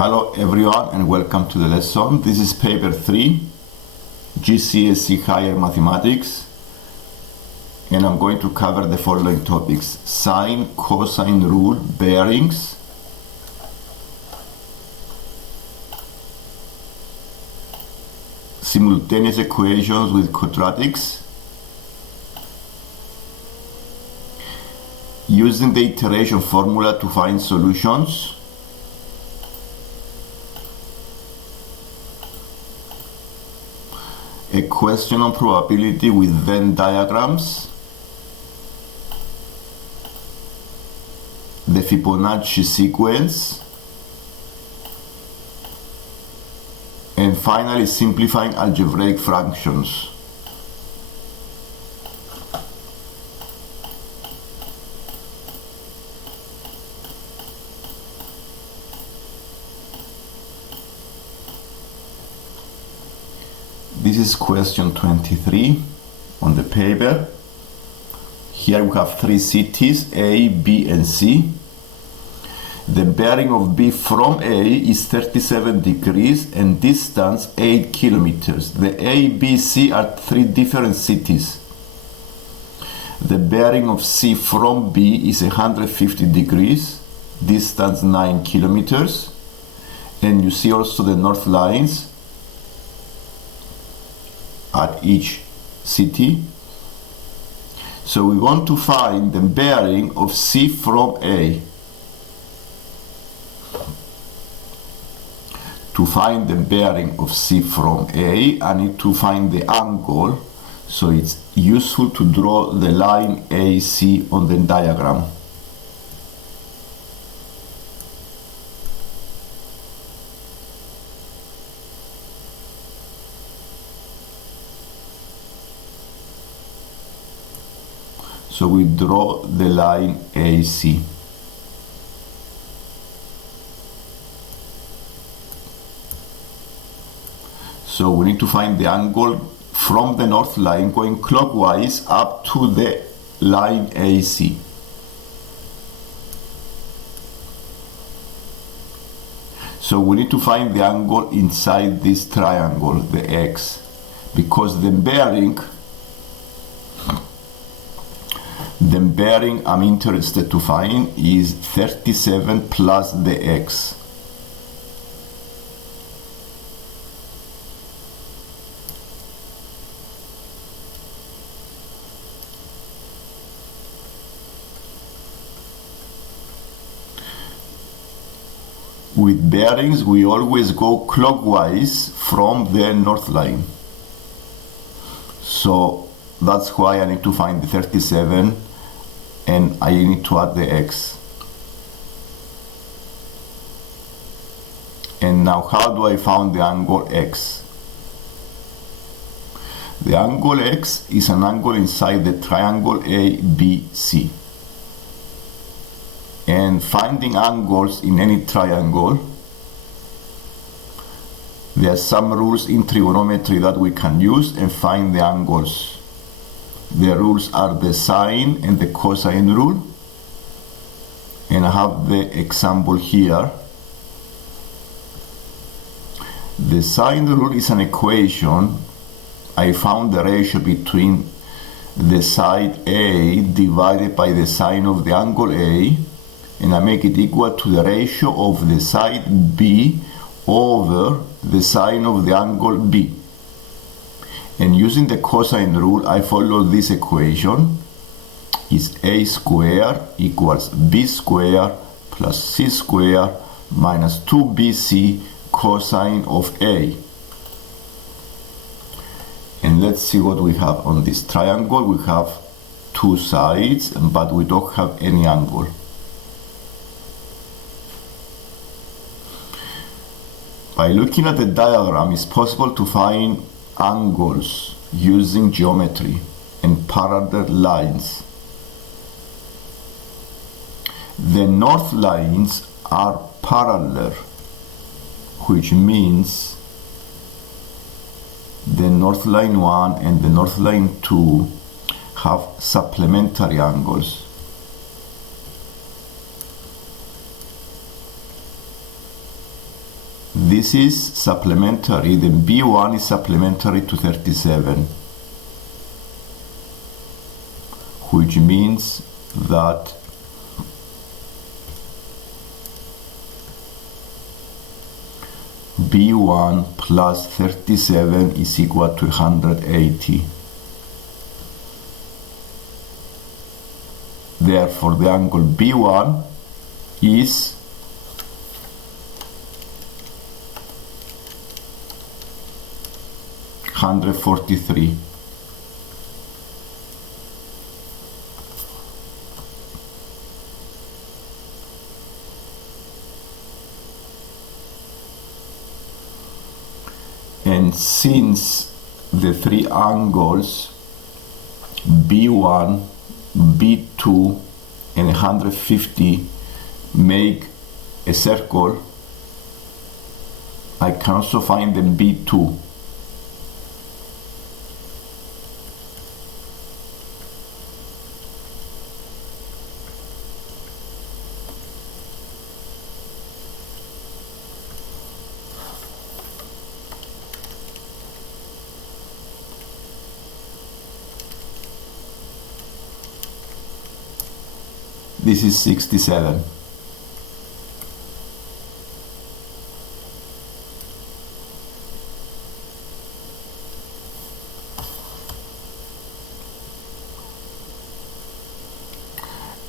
Hello everyone and welcome to the lesson. This is paper 3, GCSE Higher Mathematics, and I'm going to cover the following topics: sine, cosine rule, bearings, simultaneous equations with quadratics, using the iteration formula to find solutions, a question on probability with Venn diagrams, the Fibonacci sequence, and finally simplifying algebraic functions. This is question 23 on the paper. Here we have three cities, A, B, and C. The bearing of B from A is 37 degrees and distance 8 kilometers. The A, B, C are three different cities. The bearing of C from B is 150 degrees, distance 9 kilometers. And you see also the north lines at each city. So we want to find the bearing of C from A. To find the bearing of C from A, I need to find the angle, so it's useful to draw the line AC on the diagram. So we draw the line AC. So we need to find the angle from the north line going clockwise up to the line AC. So we need to find the angle inside this triangle, the X, because the bearing I'm interested to find is 37 plus the X. With bearings, we always go clockwise from the north line. So that's why I need to find the 37 and I need to add the X. And now how do I find the angle X? The angle X is an angle inside the triangle ABC. And finding angles in any triangle, there are some rules in trigonometry that we can use and find the angles. The rules are the sine and the cosine rule, and I have the example here. The sine rule is an equation. I found the ratio between the side A divided by the sine of the angle A, and I make it equal to the ratio of the side B over the sine of the angle B. And using the cosine rule, I follow this equation. Is A squared equals B squared plus C squared minus 2BC cosine of A. And let's see what we have on this triangle. We have two sides, but we don't have any angle. By looking at the diagram, it's possible to find angles using geometry and parallel lines. The north lines are parallel, which means the north line 1 and the north line 2 have supplementary angles. this is supplementary, then B1 is supplementary to 37, which means that B1 plus 37 is equal to 180. Therefore, the angle B1 is 143. And since the three angles B1, B2 and 150 make a circle, I can also find the B2. This is 67.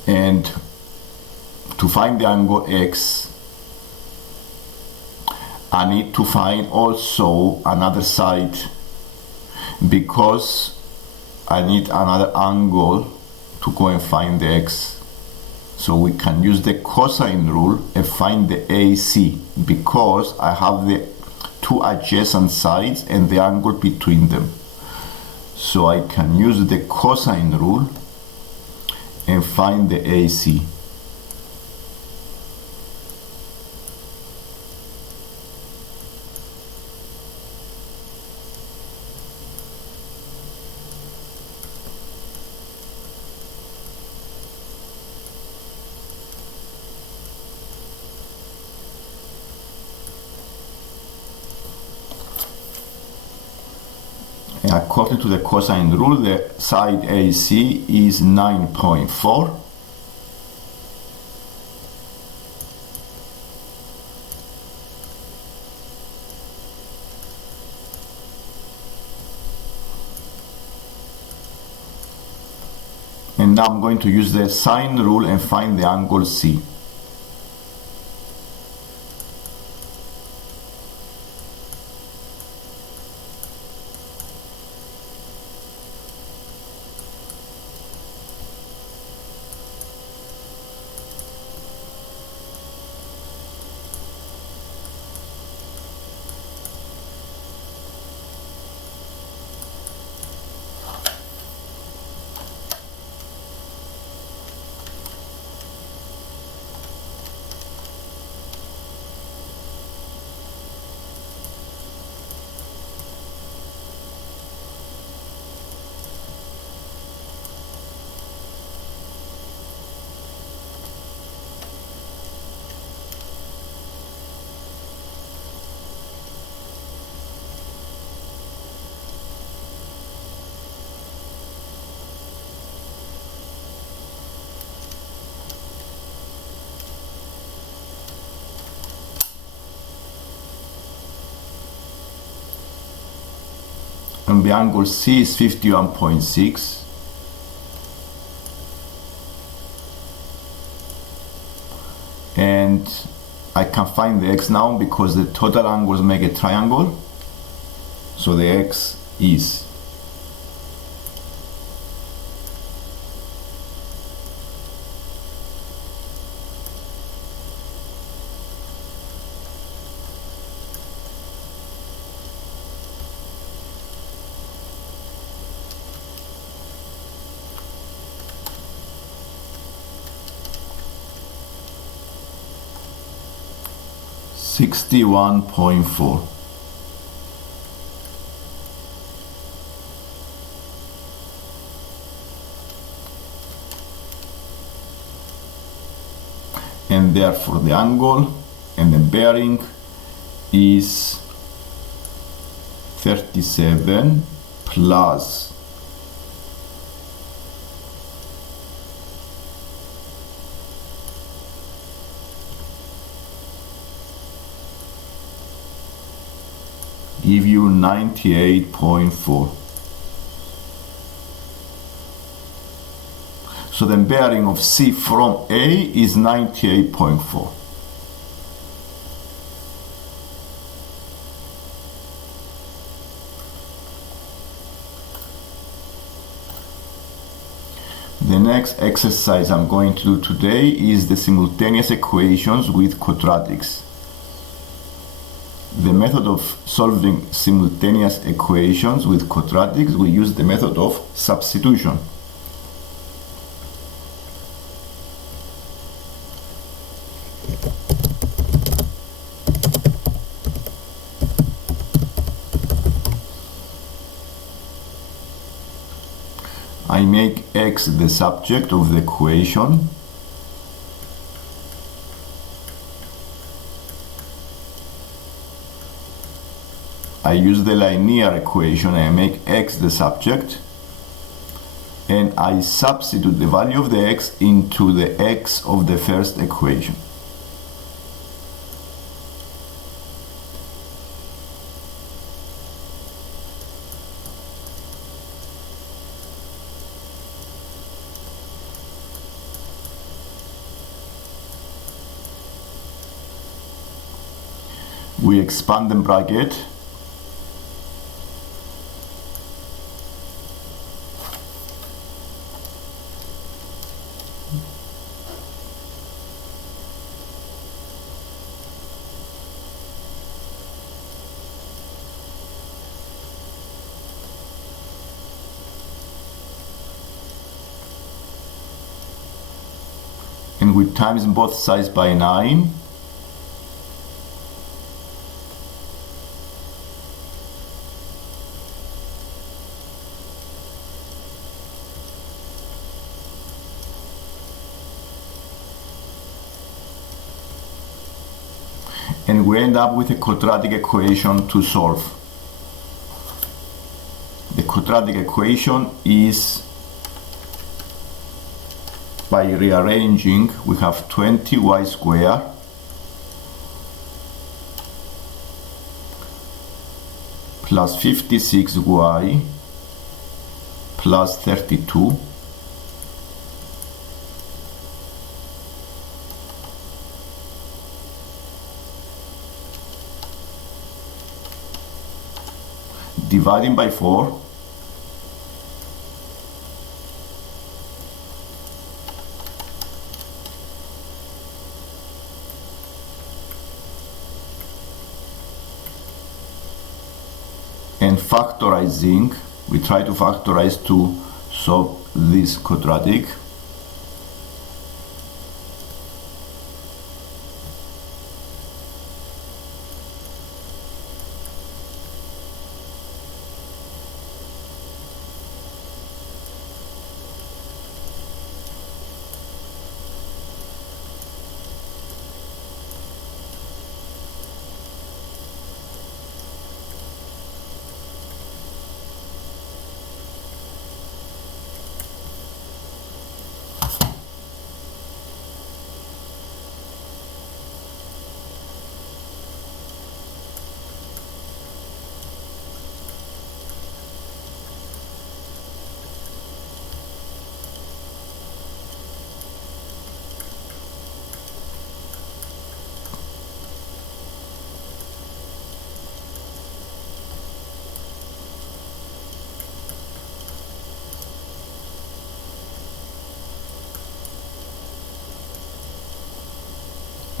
And to find the angle X, I need to find also another side, because I need another angle to go and find the X. So we can use the cosine rule and find the AC, because I have the two adjacent sides and the angle between them. So I can use the cosine rule and find the AC. According to the cosine rule, the side AC is 9.4. And now I'm going to use the sine rule and find the angle C. And the angle C is 51.6. And I can find the X now because the total angles make a triangle. So the X is 61.4. And therefore the angle and the bearing is 37 plus 98.4. So the bearing of C from A is 98.4. The next exercise I'm going to do today is the simultaneous equations with quadratics. The method of solving simultaneous equations with quadratics, we use the method of substitution. I make x the subject of the equation. I use the linear equation and I make x the subject, and I substitute the value of the x into the x of the first equation. We expand the bracket. And we times both sides by 9. And we end up with a quadratic equation to solve. The quadratic equation is, by rearranging, we have 20y squared plus 56y plus 32 dividing by 4 and factorizing. We try to factorize to solve this quadratic.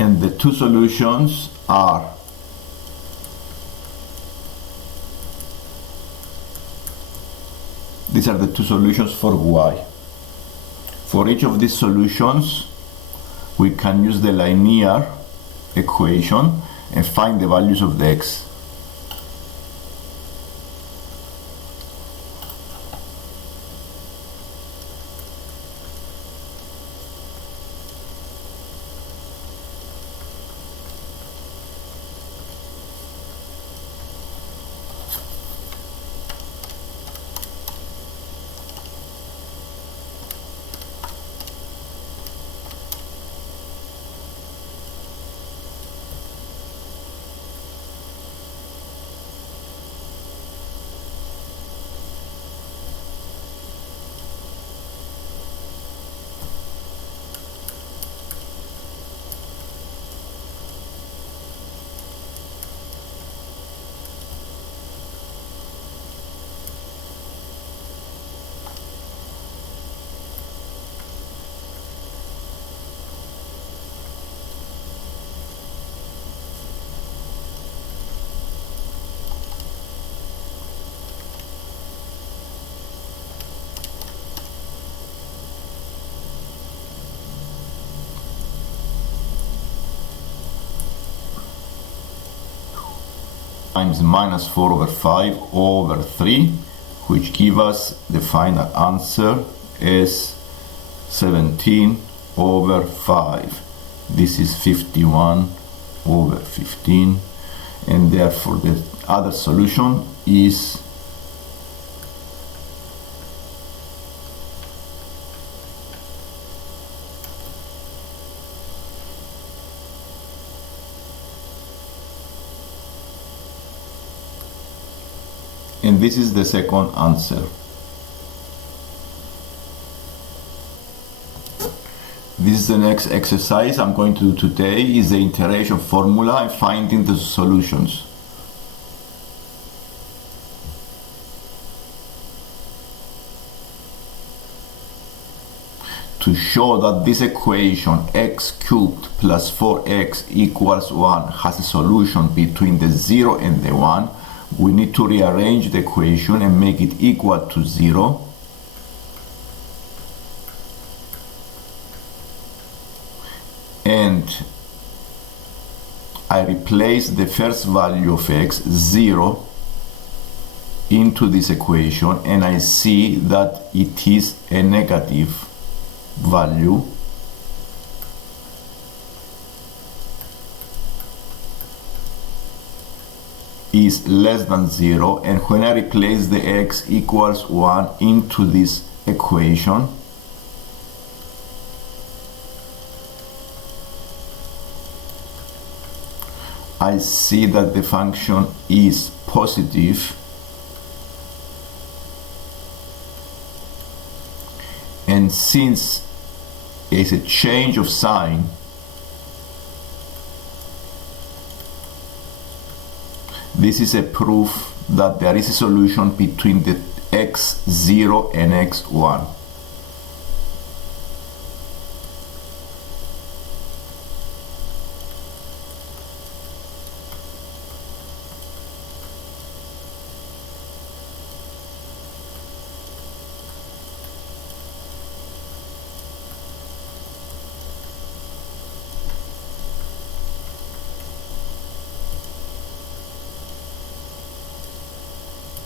and the two solutions are these are the two solutions for y. For each of these solutions we can use the linear equation and find the values of the x. times minus 4 over 5 over 3, which give us the final answer as 17 over 5. This is 51 over 15, and therefore the other solution is and this is the second answer. This is the next exercise I'm going to do today, is the iteration formula and finding the solutions. To show that this equation x cubed plus 4x equals 1 has a solution between the 0 and the 1, we need to rearrange the equation and make it equal to 0. And I replace the first value of x, 0, into this equation, and I see that it is a negative value. Is less than 0, and when I replace the x equals 1 into this equation, I see that the function is positive, and since it's a change of sign, this is a proof that there is a solution between the x0 and x1.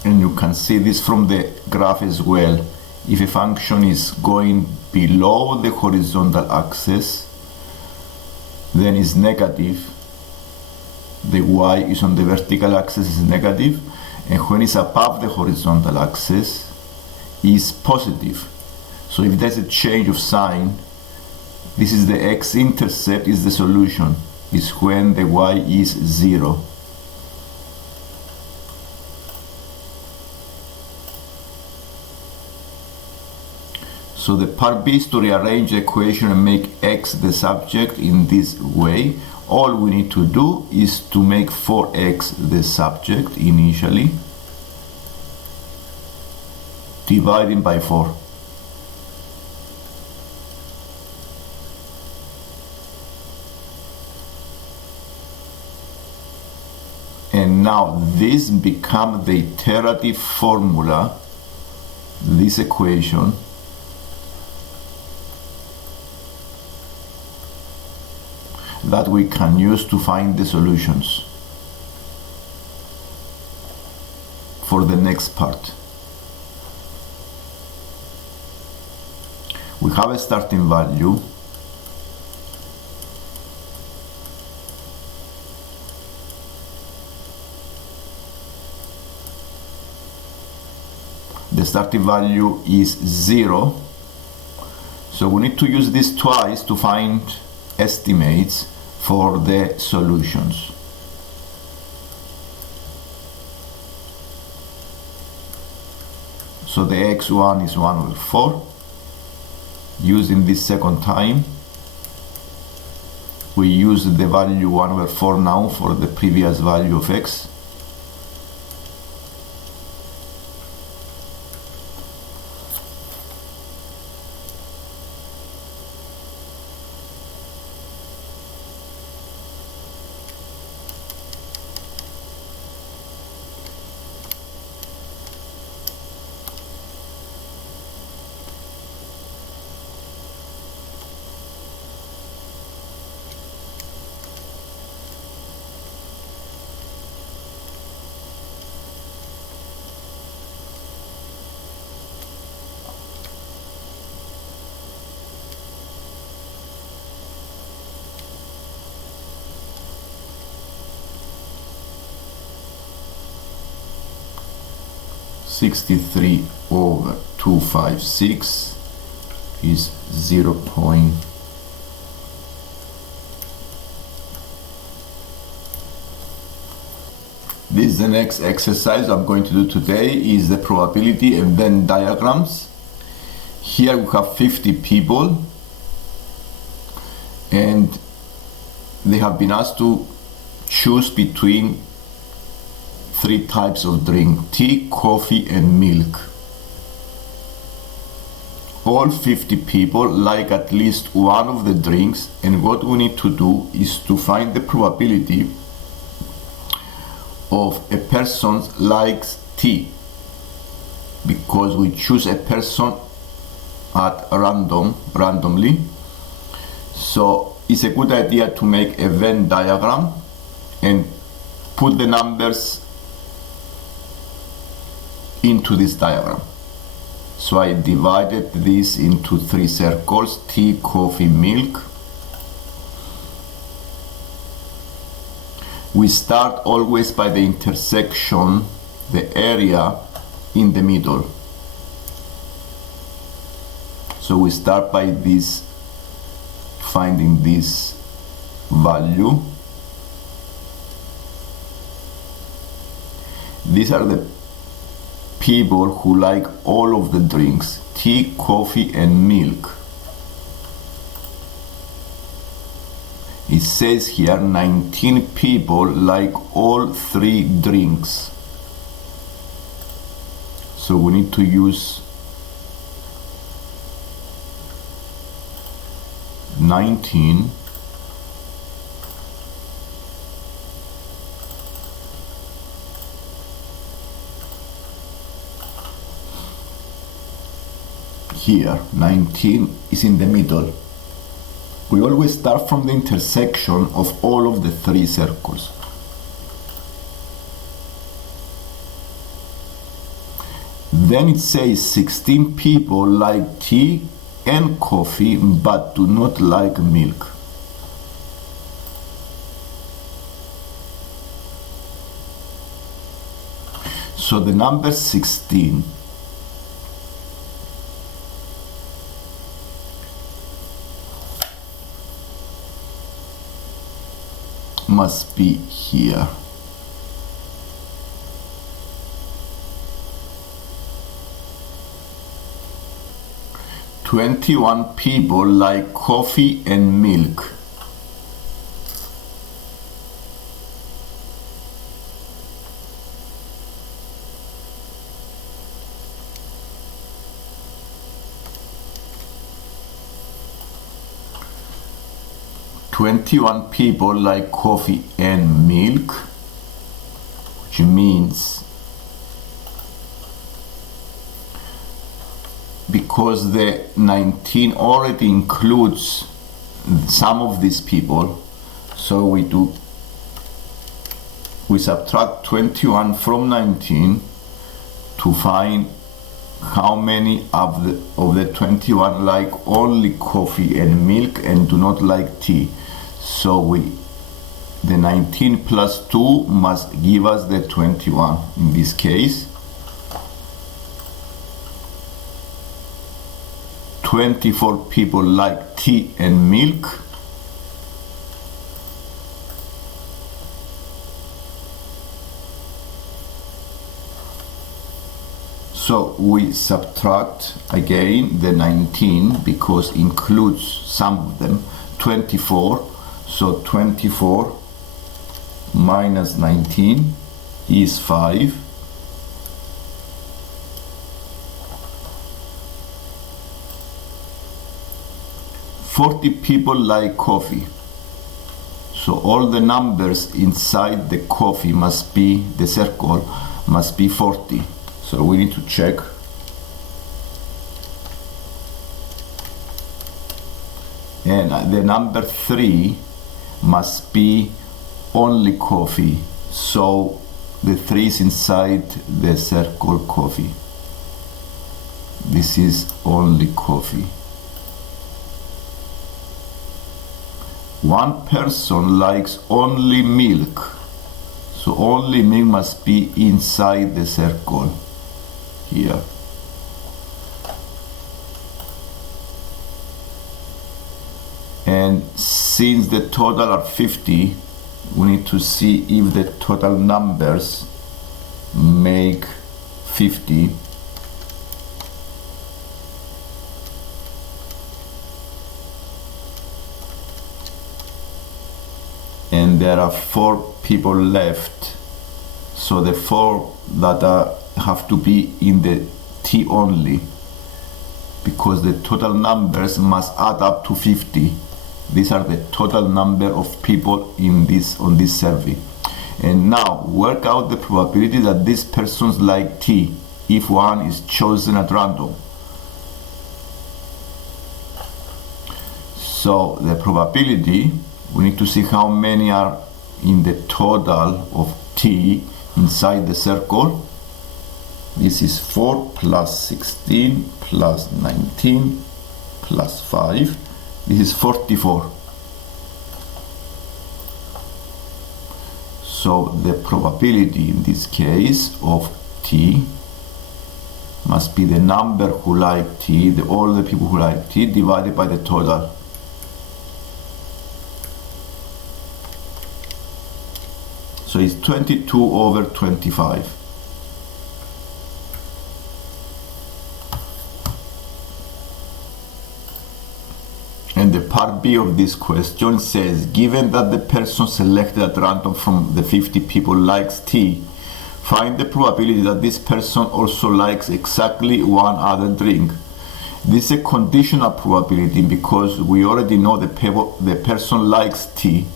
And you can see this from the graph as well. If a function is going below the horizontal axis, then it's negative. The y is on the vertical axis, is negative, and when it's above the horizontal axis, is positive. So if there's a change of sign, this is the x-intercept, is the solution, is when the y is 0. So the part B is to rearrange the equation and make x the subject in this way. All we need to do is to make 4x the subject initially, dividing by 4. And now this becomes the iterative formula, this equation, that we can use to find the solutions for the next part. We have a starting value. The starting value is 0. So we need to use this twice to find estimates for the solutions. So the x1 is 1 over 4. Using this second time, we use the value 1 over 4 now for the previous value of x. 63 over 256 is 0. This is the next exercise I'm going to do today, is the probability and Venn diagrams. Here we have 50 people and they have been asked to choose between 3 types of drink: tea, coffee and milk. All 50 people like at least one of the drinks, and what we need to do is to find the probability of a person likes tea, because we choose a person at randomly. So it's a good idea to make a Venn diagram and put the numbers into this diagram. So I divided this into 3 circles: tea, coffee, milk. We start always by the intersection, the area in the middle. So we start by this, finding this value. These are the people who like all of the drinks: tea, coffee and milk. It says here 19 people like all 3 drinks. So we need to use 19 here. 19 is in the middle. We always start from the intersection of all of the 3 circles. Then it says 16 people like tea and coffee but do not like milk. So the number 16 must be here. "21 people like coffee and milk." "21 people like coffee and milk," which means because the 19 already includes some of these people, so we subtract 21 from 19 to find how many of the 21 like only coffee and milk and do not like tea. So the 19 plus 2 must give us the 21 in this case. 24 people like tea and milk. So we subtract again the 19 because includes some of them. 24. So 24 minus 19 is 5. "40 people like coffee." So all the numbers inside the coffee must be, the circle must be 40. So we need to check. And the number 3 must be only coffee. So the 3 is inside the circle coffee. This is only coffee. "One person likes only milk." So only milk must be inside the circle. here. And since the total are 50, we need to see if the total numbers make 50. And there are 4 people left, so the 4 that have to be in the T only, because the total numbers must add up to 50. These are the total number of people in this on this survey. And now work out the probability that these persons like T if one is chosen at random. So the probability, we need to see how many are in the total of T inside the circle. This is 4 plus 16 plus 19 plus 5. This is 44. So the probability in this case of T must be the number who like T, all the people who like T, divided by the total. So it's 22 over 25. And the part B of this question says, given that the person selected at random from the 50 people likes T, find the probability that this person also likes exactly one other drink. This is a conditional probability because we already know the person likes T.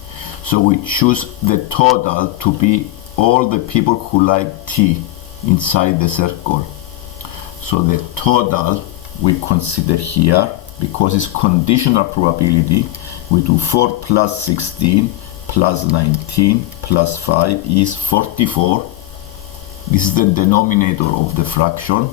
So we choose the total to be all the people who like T inside the circle. So the total we consider here, because it's conditional probability, we do 4 plus 16 plus 19 plus 5 is 44. This is the denominator of the fraction.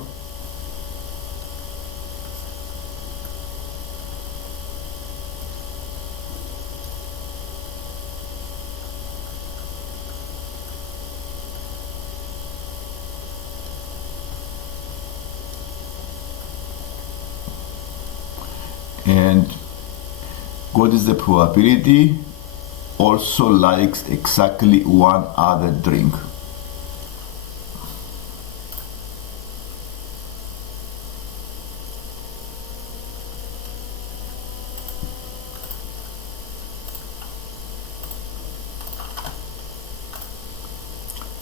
And what is the probability? Also likes exactly one other drink.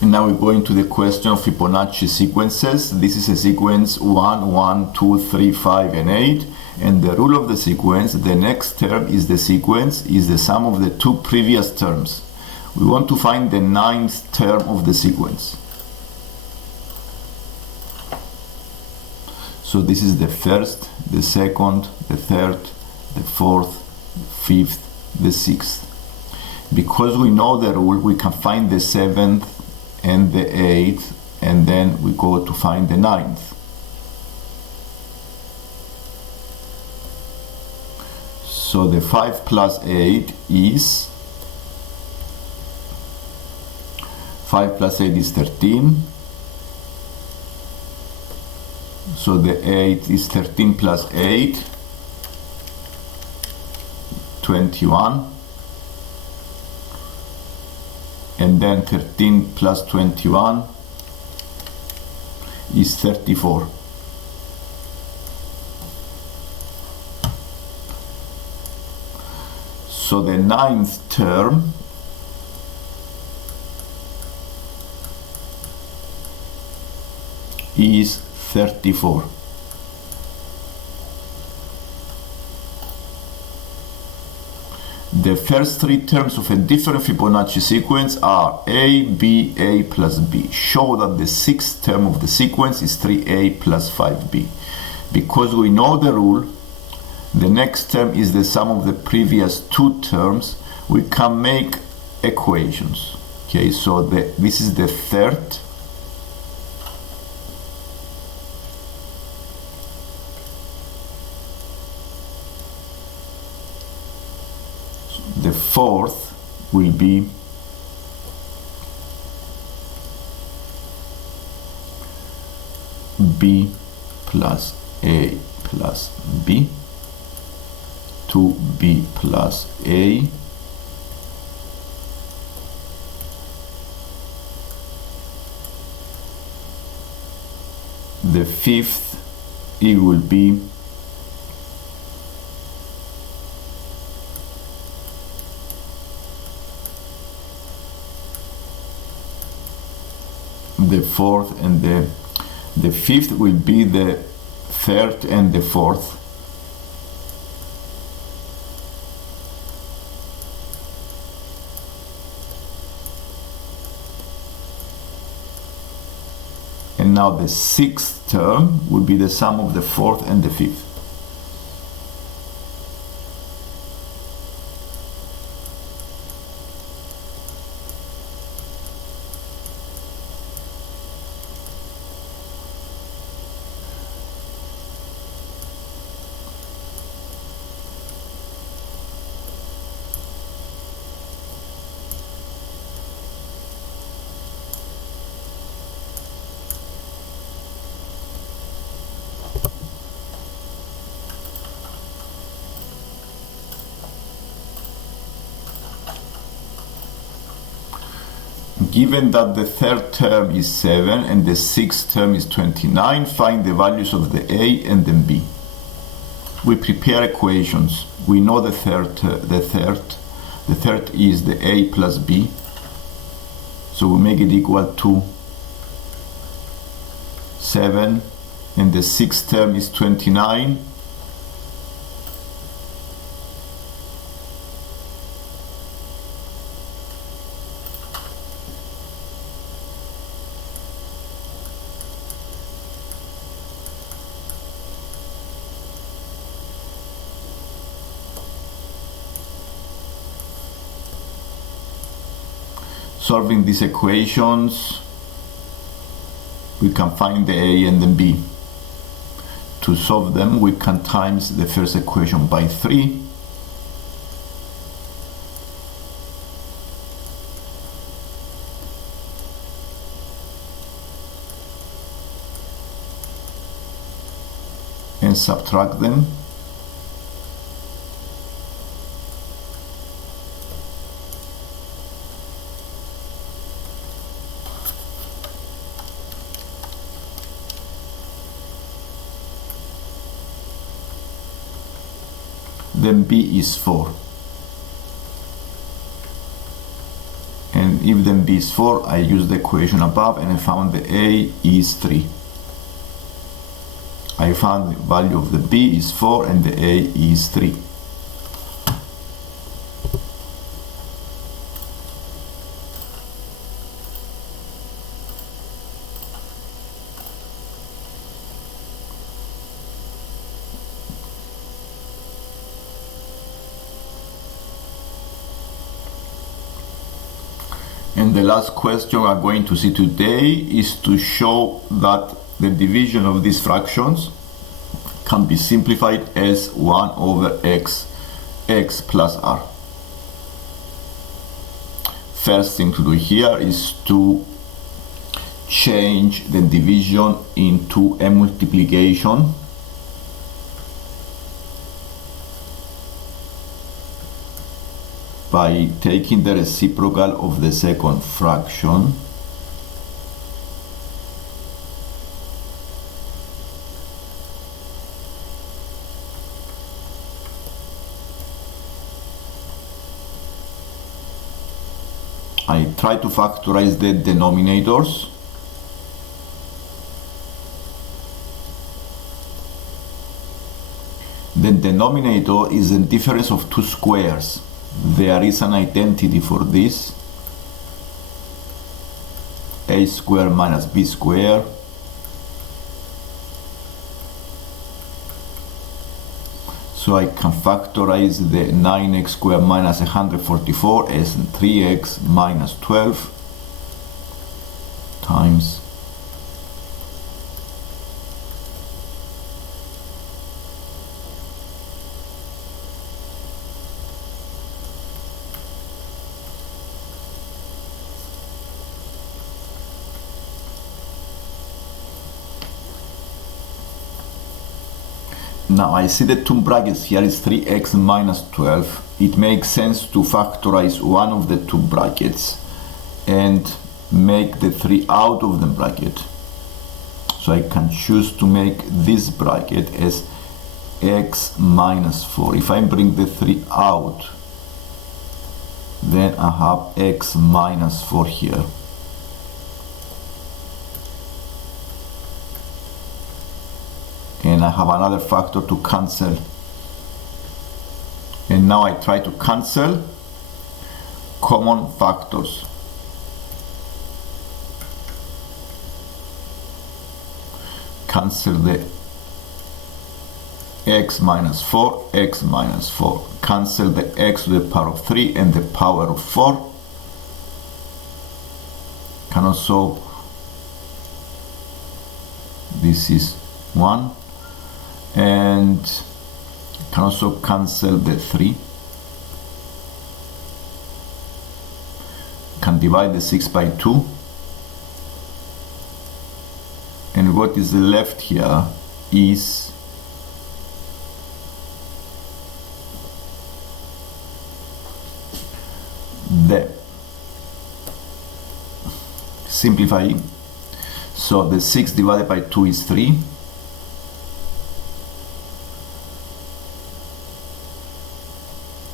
And now we go into the question of Fibonacci sequences. This is a sequence 1, 1, 2, 3, 5, and 8. And the rule of the sequence, the next term is the sequence, is the sum of the 2 previous terms. We want to find the 9th term of the sequence. So this is the first, the second, the third, the fourth, the 5th, the 6th. Because we know the rule, we can find the 7th and the 8th, and then we go to find the 9th. So the 5 plus 8 is 5 plus 8 is 13. So the 8 is 13 plus 8, 21. And then 13 plus 21 is 34. So the 9th term is 34. The first 3 terms of a different Fibonacci sequence are A, B, A plus B. Show that the 6th term of the sequence is 3A plus 5B. Because we know the rule, the next term is the sum of the previous 2 terms, we can make equations. Okay, so this is the third. The fourth will be b plus a plus b, 2b plus a, the fifth, it will be the fourth, and the fifth will be the third and the fourth. And now the sixth term will be the sum of the fourth and the fifth. Given that the third term is 7 and the sixth term is 29, find the values of the a and the b. We prepare equations. We know the third is the a plus b, so we make it equal to 7, and the sixth term is 29. Solving these equations, we can find the a and the b. To solve them, we can times the first equation by 3. And subtract them. Then b is 4, and if then b is 4, I use the equation above and I found the a is 3. I found the value of the b is 4 and the a is 3. And the last question I'm going to see today is to show that the division of these fractions can be simplified as 1 over x plus r. First thing to do here is to change the division into a multiplication. By taking the reciprocal of the second fraction, I try to factorize the denominators. The denominator is the difference of two squares. There is an identity for this: a squared minus b squared. So I can factorize the 9x squared minus 144 as 3x minus 12 times Now I see the two brackets here is 3x minus 12. It makes sense to factorize one of the two brackets and make the 3 out of the bracket. So I can choose to make this bracket as x minus 4. If I bring the 3 out, then I have x minus 4 here. And I have another factor to cancel. And now I try to cancel common factors. Cancel the x minus 4, x minus 4. Cancel the x to the power of 3 and the power of 4. Can also, this is 1. And can also cancel the 3. Can divide the 6 by 2. And what is left here is the simplifying. So the 6 divided by 2 is 3.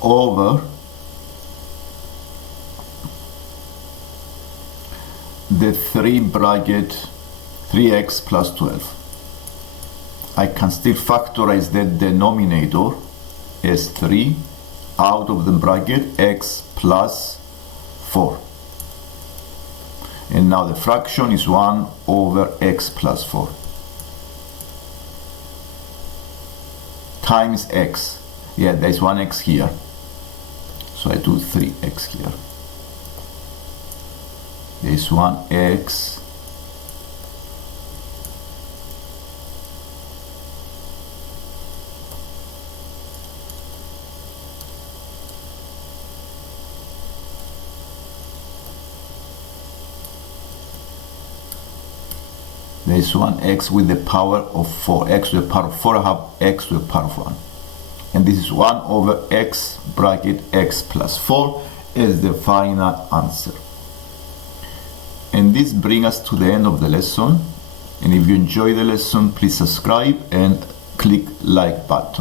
Over the 3 bracket 3x plus 12. I can still factorize the denominator as 3 out of the bracket x plus 4. And now the fraction is 1 over x plus 4 times x. Yeah, there's 1x here. So I do 3x here. There's 1x. There's 1x with the power of 4. X to the power of 4, I have x to the power of 1. And this is 1 over x bracket x plus 4 as the final answer. And this brings us to the end of the lesson. And if you enjoy the lesson, please subscribe and click like button.